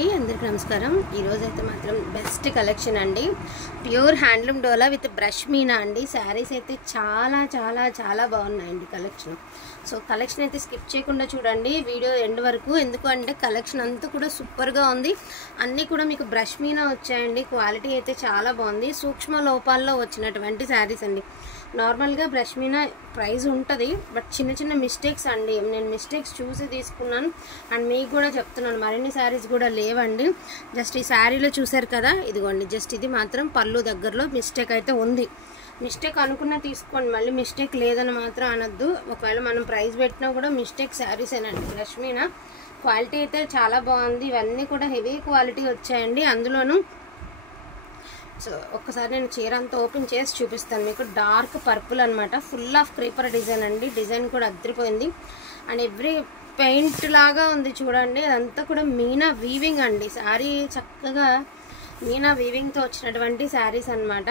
అందరికీ నమస్కారం. ఈరోజు అయితే మాత్రం బెస్ట్ కలెక్షన్ అండి. Pure handloom dola with brush Meena అండి. శారీస్ అయితే చాలా చాలా చాలా బాగున్నాయండి కలెక్షన్. సో కలెక్షన్ అయితే స్కిప్ చేయకుండా చూడండి వీడియో ఎండ్ వరకు. ఎందుకు అంటే కలెక్షన్ అంతా కూడా సూపర్గా ఉంది. అన్నీ కూడా మీకు బ్రష్ మీనా వచ్చాయండి. క్వాలిటీ అయితే చాలా బాగుంది. సూక్ష్మ లోపాల్లో వచ్చినటువంటి శారీస్ అండి. నార్మల్గా బ్రష్ మీనా ప్రైస్ ఉంటుంది, బట్ చిన్న చిన్న మిస్టేక్స్ అండి. నేను మిస్టేక్స్ చూసి తీసుకున్నాను అండ్ మీకు కూడా చెప్తున్నాను. మరిన్ని శారీస్ కూడా లేవండి. జస్ట్ ఈ శారీలో చూసారు కదా, ఇదిగోండి. జస్ట్ ఇది మాత్రం పళ్ళు దగ్గరలో మిస్టేక్ అయితే ఉంది. మిస్టేక్ అనుకున్నా తీసుకోండి, మళ్ళీ మిస్టేక్ లేదని మాత్రం అనొద్దు. ఒకవేళ మనం ప్రైస్ పెట్టినా కూడా మిస్టేక్ శారీసేనండి. బ్రష్ మీనా క్వాలిటీ అయితే చాలా బాగుంది. ఇవన్నీ కూడా హెవీ క్వాలిటీ వచ్చాయండి. అందులోనూ సో ఒక్కసారి నేను చీర అంతా ఓపెన్ చేసి చూపిస్తాను మీకు. డార్క్ పర్పుల్ అనమాట. ఫుల్ ఆఫ్ క్రీపర్ డిజైన్ అండి. డిజైన్ కూడా అదిరిపోయింది అండ్ ఎవ్రీ పెయింట్ లాగా ఉంది చూడండి. అదంతా కూడా మీనా వీవింగ్ అండి. శారీ చక్కగా మీనా వీవింగ్తో వచ్చినటువంటి శారీస్ అనమాట.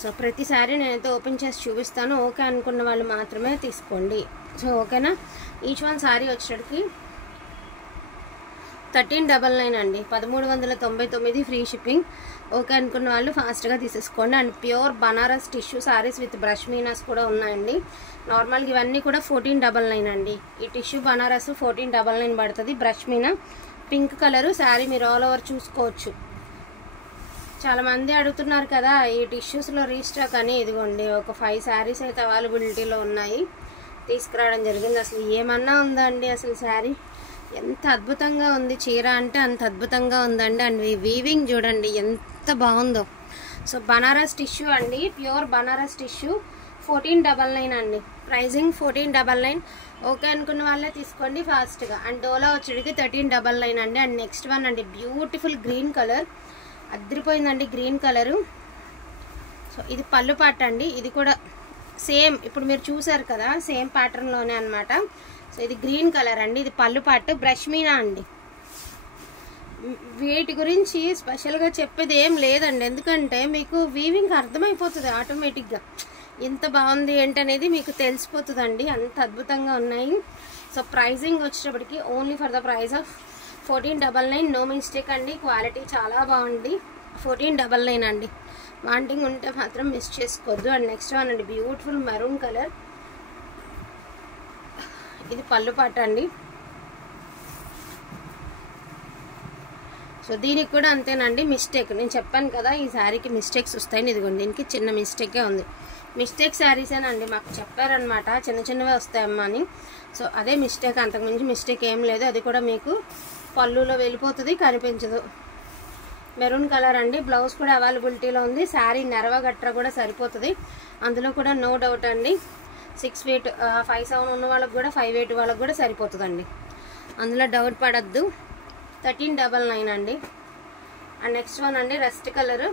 సో ప్రతి శారీ నేనైతే ఓపెన్ చేసి చూపిస్తాను. ఓకే అనుకున్న వాళ్ళు మాత్రమే తీసుకోండి. సో ఓకేనా. ఈచ్ వన్ శారీ వచ్చేటికి 1399 అండి. 1399 ఫ్రీ షిప్పింగ్. ఓకే అనుకున్న వాళ్ళు ఫాస్ట్గా తీసేసుకోండి. And pure Banaras tissue saris with brush Meena's కూడా ఉన్నాయండి. నార్మల్గా ఇవన్నీ కూడా 1499 అండి. ఈ టిష్యూ బనారస్ 1499 పడుతుంది. Brush Meena pink colour sari మీరు ఆల్ ఓవర్ చూసుకోవచ్చు. చాలామంది అడుగుతున్నారు కదా ఈ టిష్యూస్లో రీస్టాక్ అని. ఇదిగోండి ఒక 5 శారీస్ అయితే అవైలబిలిటీలో ఉన్నాయి, తీసుకురావడం జరిగింది. అసలు ఏమన్నా ఉందా అండి అసలు శారీ ఎంత అద్భుతంగా ఉంది. చీర అంటే అంత అద్భుతంగా ఉందండి. అండ్ ఈ వీవింగ్ చూడండి ఎంత బాగుందో. సో బనారస్ టిష్యూ అండి, ప్యూర్ బనారస్ టిష్యూ 1499 అండి. ప్రైజింగ్ 1499. ఓకే అనుకున్న వాళ్ళే తీసుకోండి ఫాస్ట్గా. అండ్ డోలా వచ్చేటికి 1399 అండి. అండ్ నెక్స్ట్ వన్ అండి, బ్యూటిఫుల్ గ్రీన్ కలర్. అదిరిపోయిందండి గ్రీన్ కలరు. సో ఇది పళ్ళు పాట అండి. ఇది కూడా సేమ్ ఇప్పుడు మీరు చూసారు కదా, సేమ్ ప్యాటర్న్లోనే అనమాట. సో ఇది గ్రీన్ కలర్ అండి. ఇది పళ్ళు పాటు బ్రష్ మీనా అండి. వీటి గురించి స్పెషల్గా చెప్పేది ఏం లేదండి, ఎందుకంటే మీకు వీవింగ్ అర్థమైపోతుంది ఆటోమేటిక్గా. ఎంత బాగుంది ఏంటనేది మీకు తెలిసిపోతుందండి. అంత అద్భుతంగా ఉన్నాయి. సో ప్రైజింగ్ వచ్చేటప్పటికి only for the price of 1499. No mistake అండి. క్వాలిటీ చాలా బాగుంది. 1499 అండి. వాంటింగ్ ఉంటే మాత్రం మిస్ చేసుకోవద్దు. అండ్ నెక్స్ట్ వన్ అండి, బ్యూటిఫుల్ మెరూన్ కలర్. ఇది పళ్ళు పాట అండి. సో దీనికి కూడా అంతేనండి మిస్టేక్. నేను చెప్పాను కదా ఈ శారీకి మిస్టేక్స్ వస్తాయని. ఇదిగోండి దీనికి చిన్న మిస్టేకే ఉంది. మిస్టేక్ శారీసేనండి, మాకు చెప్పారనమాట చిన్న చిన్నవే వస్తాయమ్మా అని. సో అదే మిస్టేక్, అంతకుమించి మిస్టేక్ ఏం లేదు. అది కూడా మీకు పళ్ళులో వెళ్ళిపోతుంది, కనిపించదు. మెరూన్ కలర్ అండి. బ్లౌజ్ కూడా అవైలబిలిటీలో ఉంది. శారీ నెరవ గట్ర కూడా సరిపోతుంది. అందులో కూడా నో డౌట్ అండి. 6 feet 5'7" ఉన్న వాళ్ళకి కూడా 5'8" వాళ్ళకి కూడా సరిపోతుందండి. అందులో డౌట్ పడద్దు. 1399 అండి. అండ్ నెక్స్ట్ వన్ అండి, రస్ట్ కలరు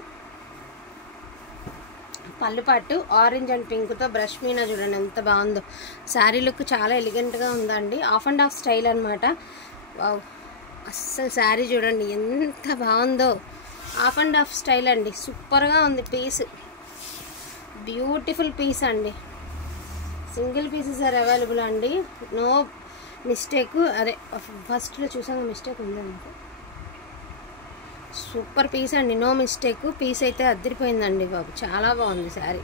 పళ్ళు పట్టు ఆరెంజ్ అండ్ పింక్తో బ్రష్ మీనా చూడండి ఎంత బాగుందో. శారీ లుక్ చాలా ఎలిగెంట్గా ఉందండి. ఆఫ్ అండ్ ఆఫ్ స్టైల్ అనమాట. అస్సలు శారీ చూడండి ఎంత బాగుందో. ఆఫ్ అండ్ ఆఫ్ స్టైల్ అండి. సూపర్గా ఉంది పీస్. బ్యూటిఫుల్ పీస్ అండి. సింగిల్ పీసెస్ ఆర్ అవైలబుల్ అండి. No mistake. అదే ఫస్ట్లో చూసాక మిస్టేక్ ఉందండి. సూపర్ పీస్ అండి. No mistake. పీస్ అయితే అదిరిపోయిందండి బాబు. చాలా బాగుంది శారీ.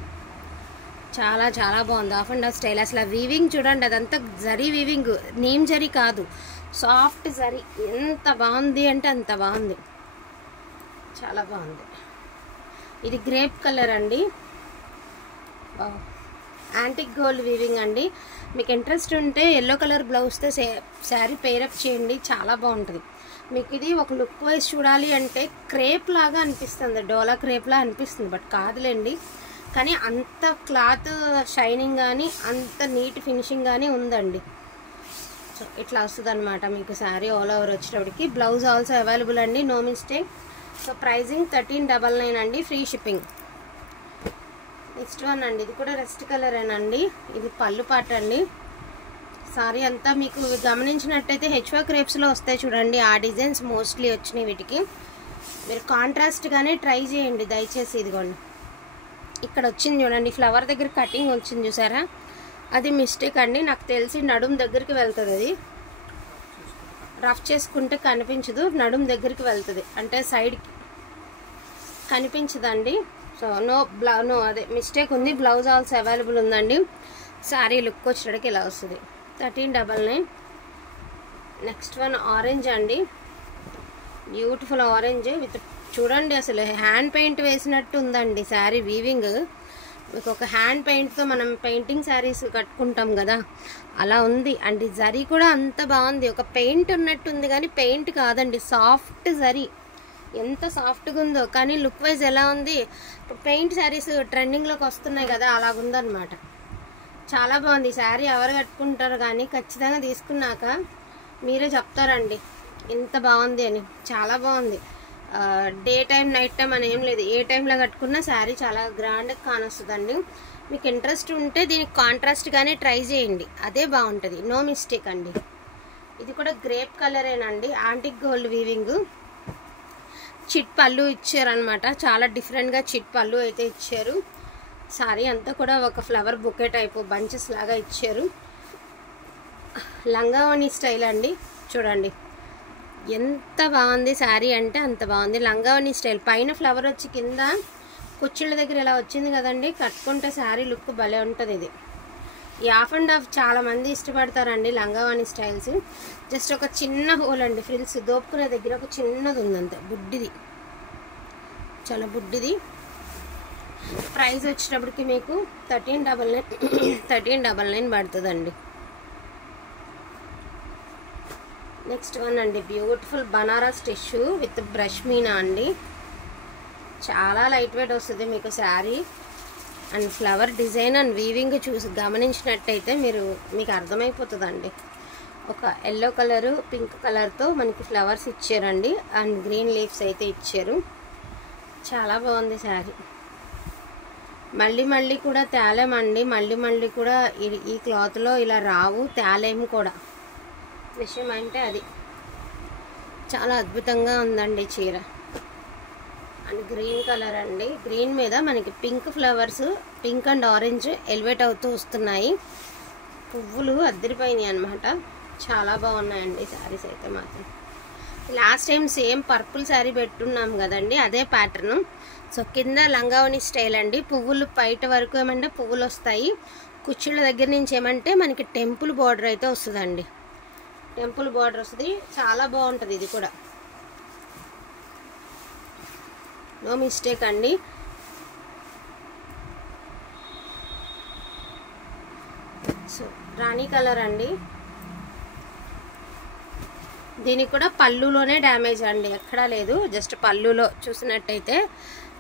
చాలా చాలా బాగుంది. Half and half style. అసలు ఆ వీవింగ్ చూడండి, అదంతా జరీ వీవింగ్, నీమ్ జరీ కాదు, సాఫ్ట్ జరీ. ఎంత బాగుంది అంటే అంత బాగుంది. చాలా బాగుంది. ఇది గ్రేప్ కలర్ అండి. యాంటిక్ గోల్డ్ వీవింగ్ అండి. మీకు ఇంట్రెస్ట్ ఉంటే ఎల్లో కలర్ బ్లౌజ్తో శారీ పేరప్ చేయండి, చాలా బాగుంటుంది. మీకు ఇది ఒక లుక్ వైజ్ చూడాలి అంటే క్రేప్ లాగా అనిపిస్తుంది, డోలా క్రేప్ లా అనిపిస్తుంది, బట్ కాదులేండి. కానీ అంత క్లాత్ షైనింగ్ కానీ అంత నీట్ ఫినిషింగ్ కానీ ఉందండి. సో ఇట్లా వస్తుంది అనమాట మీకు శారీ ఆల్ ఓవర్ వచ్చేటప్పటికి. బ్లౌజ్ ఆల్సో అవైలబుల్ అండి. No mistake. సో ప్రైజింగ్ 1399 అండి. Free shipping. నెక్స్ట్ వన్ అండి, ఇది కూడా రెస్ట్ కలరేనండి. ఇది పళ్ళు పాట అండి. సారీ అంతా మీకు గమనించినట్టయితే హెచ్వా క్రేప్స్లో వస్తాయి చూడండి, ఆ డిజైన్స్ మోస్ట్లీ వచ్చినాయి వీటికి. మీరు కాంట్రాస్ట్గానే ట్రై చేయండి దయచేసి. ఇదిగోండి ఇక్కడ వచ్చింది చూడండి, ఫ్లవర్ దగ్గర కటింగ్ వచ్చింది చూసారా, అది మిస్టేక్ అండి. నాకు తెలిసి నడుము దగ్గరికి వెళ్తుంది అది. రఫ్ చేసుకుంటే కనిపించదు, నడుము దగ్గరికి వెళ్తుంది, అంటే సైడ్కి కనిపించదండి. సో నో అదే మిస్టేక్ ఉంది. బ్లౌజ్ ఆల్సో అవైలబుల్ ఉందండి. శారీ లుక్ వచ్చేటికి ఇలా వస్తుంది. 1399. నెక్స్ట్ వన్ ఆరెంజ్ అండి, బ్యూటిఫుల్ ఆరెంజ్ విత్ చూడండి అసలు హ్యాండ్ పెయింట్ వేసినట్టు ఉందండి శారీ వీవింగ్. మీకు ఒక హ్యాండ్ పెయింట్తో మనం పెయింటింగ్ శారీస్ కట్టుకుంటాం కదా, అలా ఉంది. అండ్ జరీ కూడా అంత బాగుంది, ఒక పెయింట్ ఉన్నట్టు ఉంది కానీ పెయింట్ కాదండి, సాఫ్ట్ జరీ. ఎంత సాఫ్ట్గా ఉందో, కానీ లుక్ వైజ్ ఎలా ఉంది, పెయింట్ శారీస్ ట్రెండింగ్లోకి వస్తున్నాయి కదా, అలాగుందనమాట. చాలా బాగుంది ఈ శారీ. ఎవరు కట్టుకుంటారు కానీ ఖచ్చితంగా తీసుకున్నాక మీరే చెప్తారండి ఎంత బాగుంది అని. చాలా బాగుంది. డే టైం నైట్ టైం అని ఏం లేదు, ఏ టైంలో కట్టుకున్నా శారీ చాలా గ్రాండ్గా కానొస్తుందండి. మీకు ఇంట్రెస్ట్ ఉంటే దీనికి కాంట్రాస్ట్గానే ట్రై చేయండి, అదే బాగుంటుంది. నో మిస్టేక్ అండి. ఇది కూడా గ్రేప్ కలరేనండి, యాంటిక్ గోల్డ్ వీవింగ్. చిట్ పళ్ళు ఇచ్చారనమాట, చాలా డిఫరెంట్గా చిట్ పళ్ళు అయితే ఇచ్చారు. సారీ అంతా కూడా ఒక ఫ్లవర్ బొకే టైపు బంచెస్ లాగా ఇచ్చారు. లంగావణి స్టైల్ అండి, చూడండి ఎంత బాగుంది శారీ అంటే అంత బాగుంది. లంగావణి స్టైల్, పైన ఫ్లవర్ వచ్చి కింద కుచ్చిళ్ళ దగ్గర ఇలా వచ్చింది కదండి, కట్టుకుంటే శారీ లుక్ భలే ఉంటుంది. ఇది ఈ హాఫ్ అండ్ హాఫ్ చాలా మంది ఇష్టపడతారండి లంగావణి స్టైల్స్. జస్ట్ ఒక చిన్న హోల్ అండి, ఫ్రిల్స్ దోపుకునే దగ్గర ఒక చిన్నది ఉందంతే, బుడ్డిది, చాలా బుడ్డిది. ప్రైస్ వచ్చేటప్పటికి మీకు 1399 పడుతుందండి. నెక్స్ట్ వన్ అండి, beautiful Banaras tissue with brush Meena అండి. చాలా లైట్ వెయిట్ వస్తుంది మీకు sari. And flower design and weaving చూసి గమనించినట్టయితే మీకు అర్థమైపోతుందండి. ఒక ఎల్లో కలరు పింక్ కలర్తో మనకి ఫ్లవర్స్ ఇచ్చారండి, అండ్ గ్రీన్ లీవ్స్ అయితే ఇచ్చారు. చాలా బాగుంది శారీ. మళ్ళీ కూడా తేలేమండి, మళ్ళీ కూడా ఈ క్లాత్లో ఇలా రావు, తేలేము కూడా. విషయం అంటే అది చాలా అద్భుతంగా ఉందండి చీర. అండ్ గ్రీన్ కలర్ అండి, గ్రీన్ మీద మనకి pink flowers, pink and orange elevate అవుతూ వస్తున్నాయి. పువ్వులు అద్దరిపోయినాయి అనమాట, చాలా బాగున్నాయండి శారీస్ అయితే మాత్రం. Last time same purple sari పెట్టున్నాం కదండి, అదే ప్యాటర్ను. సో కింద లంగావణి స్టైల్ అండి, పువ్వులు బయట వరకు ఏమంటే పువ్వులు వస్తాయి, కుచ్చుళ్ళ దగ్గర నుంచి ఏమంటే మనకి టెంపుల్ బార్డర్ అయితే వస్తుందండి, టెంపుల్ బార్డర్ వస్తుంది. చాలా బాగుంటుంది ఇది కూడా, నో మిస్టేక్ అండి. సో రాణి కలర్ అండి, దీనికి కూడా పళ్ళులోనే డ్యామేజ్ అండి, ఎక్కడా లేదు. జస్ట్ పళ్ళులో చూసినట్టయితే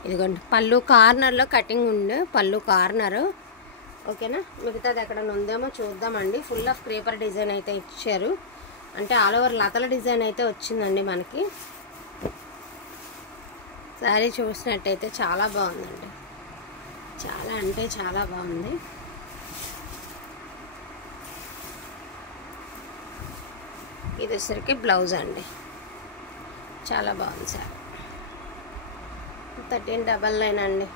ఇదిగోండి, పళ్ళు కార్నర్లో కటింగ్ ఉండే, పళ్ళు కార్నరు. ఓకేనా, మిగతాది ఎక్కడ ఉందేమో చూద్దామండి. ఫుల్ ఆఫ్ క్రేపర్ డిజైన్ అయితే ఇచ్చారు, అంటే ఆల్ ఓవర్ లతల డిజైన్ అయితే వచ్చిందండి మనకి. శారీ చూసినట్టయితే చాలా బాగుందండి, చాలా అంటే చాలా బాగుంది. ఇది వచ్చేసరికి బ్లౌజ్ అండి, చాలా బాగుంది సార్. 1399 అండి.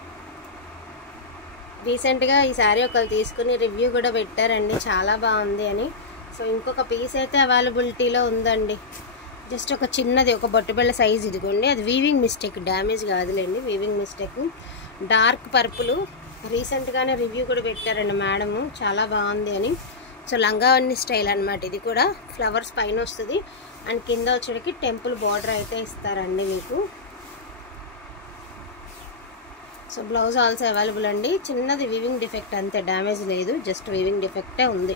రీసెంట్గా ఈ శారీ ఒకరు తీసుకుని రివ్యూ కూడా పెట్టారండి, చాలా బాగుంది అని. సో ఇంకొక పీస్ అయితే అవైలబిలిటీలో ఉందండి. జస్ట్ ఒక చిన్నది, ఒక బొట్టుబెళ్ళ సైజ్ ఇదిగోండి, అది వీవింగ్ మిస్టేక్, డ్యామేజ్ కాదులేండి, వీవింగ్ మిస్టేక్. డార్క్ పర్పుల్, రీసెంట్గానే రివ్యూ కూడా పెట్టారండి మేడము, చాలా బాగుంది అని. సో లంగావణి స్టైల్ అనమాట, ఇది కూడా ఫ్లవర్స్ పైన వస్తుంది, అండ్ కింద వచ్చేటికి టెంపుల్ బార్డర్ అయితే ఇస్తారండి మీకు. సో బ్లౌజ్ ఆల్సో అవైలబుల్ అండి. చిన్నది వీవింగ్ డిఫెక్ట్ అంతే, డ్యామేజ్ లేదు, జస్ట్ వీవింగ్ డిఫెక్టే ఉంది.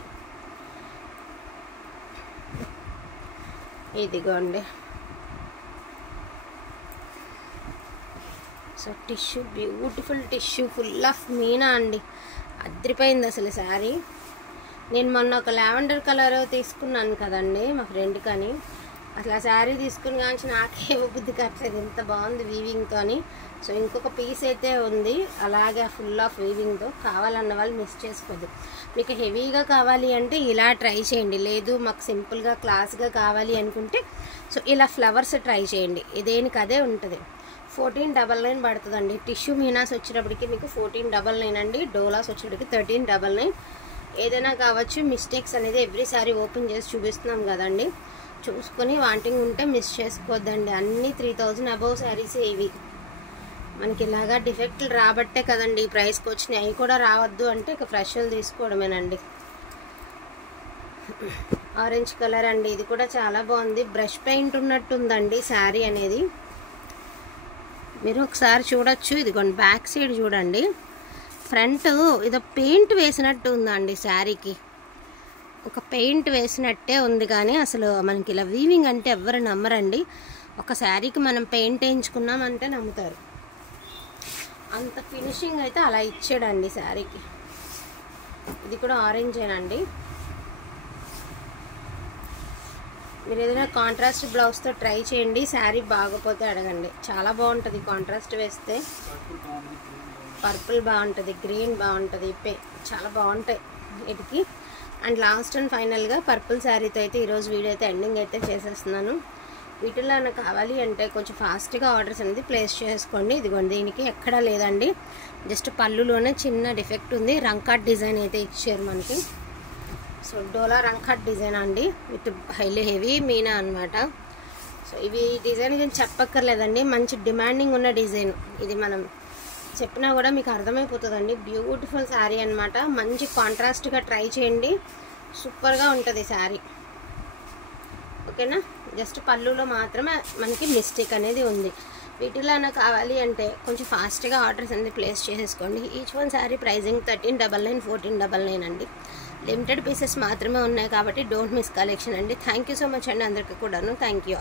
ఇదిగోండి, so tissue, beautiful tissue, full of Meena అండి, అద్దరిపోయింది అసలు శారీ. నేను మొన్న ఒక లావెండర్ కలర్ తీసుకున్నాను కదండి మా ఫ్రెండ్ కానీ, అసలు ఆ శారీ తీసుకుని కానీ నాకే బుద్ధి కట్టలేదు, ఎంత బాగుంది వీవింగ్తో అని. సో ఇంకొక పీస్ అయితే ఉంది అలాగే ఫుల్ ఆఫ్ వీవింగ్తో, కావాలన్న వాళ్ళు మిస్ చేసుకోవద్దు. మీకు హెవీగా కావాలి అంటే ఇలా ట్రై చేయండి, లేదు మాకు సింపుల్గా క్లాస్గా కావాలి అనుకుంటే సో ఇలా ఫ్లవర్స్ ట్రై చేయండి, దేనికి అదే ఉంటుంది. 1499 పడుతుందండి. టిష్యూ మీనాస్ వచ్చేటప్పటికి మీకు 1499 అండి, డోలాస్ వచ్చేటప్పటికి 1399. ఏదైనా కావచ్చు, మిస్టేక్స్ అనేది ఎవ్రీ సారీ ఓపెన్ చేసి చూపిస్తున్నాం కదండి. చూసుకొని వాంటింగ్ ఉంటే మిస్ చేసుకోవద్దండి. అన్నీ 3000 అబౌవ్ శారీస్ ఇవి. మనకి ఇలాగా డిఫెక్ట్లు రాబట్టే కదండి ఈ ప్రైస్కి వచ్చినాయి. అవి కూడా రావద్దు అంటే ఇక ఫ్రెష్లు తీసుకోవడమేనండి. ఆరెంజ్ కలర్ అండి, ఇది కూడా చాలా బాగుంది. బ్రష్ పెయింట్ ఉన్నట్టు ఉందండి శారీ అనేది. మీరు ఒకసారి చూడొచ్చు. ఇదిగోండి బ్యాక్ సైడ్ చూడండి, ఫ్రంట్ ఇదో పెయింట్ వేసినట్టు ఉందండి శారీకి. ఒక పెయింట్ వేసినట్టే ఉంది, కానీ అసలు మనకి ఇలా వీవింగ్ అంటే ఎవ్వరు నమ్మరండి. ఒక శారీకి మనం పెయింట్ వేయించుకున్నామంటే నమ్ముతారు. అంత ఫినిషింగ్ అయితే అలా ఇచ్చాడండి శారీకి. ఇది కూడా ఆరెంజేనండి. మీరు ఏదైనా కాంట్రాస్ట్ బ్లౌజ్తో ట్రై చేయండి. శారీ బాగోపోతే అడగండి. చాలా బాగుంటుంది కాంట్రాస్ట్ వేస్తే. పర్పుల్ బాగుంటుంది, గ్రీన్ బాగుంటుంది, చాలా బాగుంటాయి వీటికి. అండ్ లాస్ట్ అండ్ ఫైనల్గా పర్పుల్ శారీతో అయితే ఈరోజు వీడియో అయితే ఎండింగ్ అయితే చేసేస్తున్నాను. వీటిలో నాకు కావాలి అంటే కొంచెం ఫాస్ట్గా ఆర్డర్స్ అనేది ప్లేస్ చేసుకోండి. ఇదిగోండి దీనికి ఎక్కడా లేదండి, జస్ట్ పళ్ళులోనే చిన్న డిఫెక్ట్ ఉంది. రంకాట్ డిజైన్ అయితే ఇచ్చారు మనకి. సో డోలా రంకాట్ డిజైన్ అండి, విత్ హెవీ మీనా అనమాట. సో ఇవి డిజైన్ గురించి చెప్పక్కర్లేదండి, మంచి డిమాండింగ్ ఉన్న డిజైన్. ఇది మనం చెప్పినా కూడా మీకు అర్థమైపోతుందండి. బ్యూటిఫుల్ శారీ అనమాట. మంచి కాంట్రాస్ట్గా ట్రై చేయండి, సూపర్గా ఉంటుంది శారీ. ఓకేనా, జస్ట్ పళ్ళులో మాత్రమే మనకి మిస్టేక్ అనేది ఉంది. వీటిలో నాకు కావాలి అంటే కొంచెం ఫాస్ట్గా ఆర్డర్స్ అనేది ప్లేస్ చేసేసుకోండి. ఈచ్ వన్ శారీ ప్రైజింగ్ 1399, 1499 అండి. లిమిటెడ్ పీసెస్ మాత్రమే ఉన్నాయి కాబట్టి డోంట్ మిస్ కలెక్షన్ అండి. థ్యాంక్ యూ సో మచ్ అండి అందరికీ కూడాను. Thank you.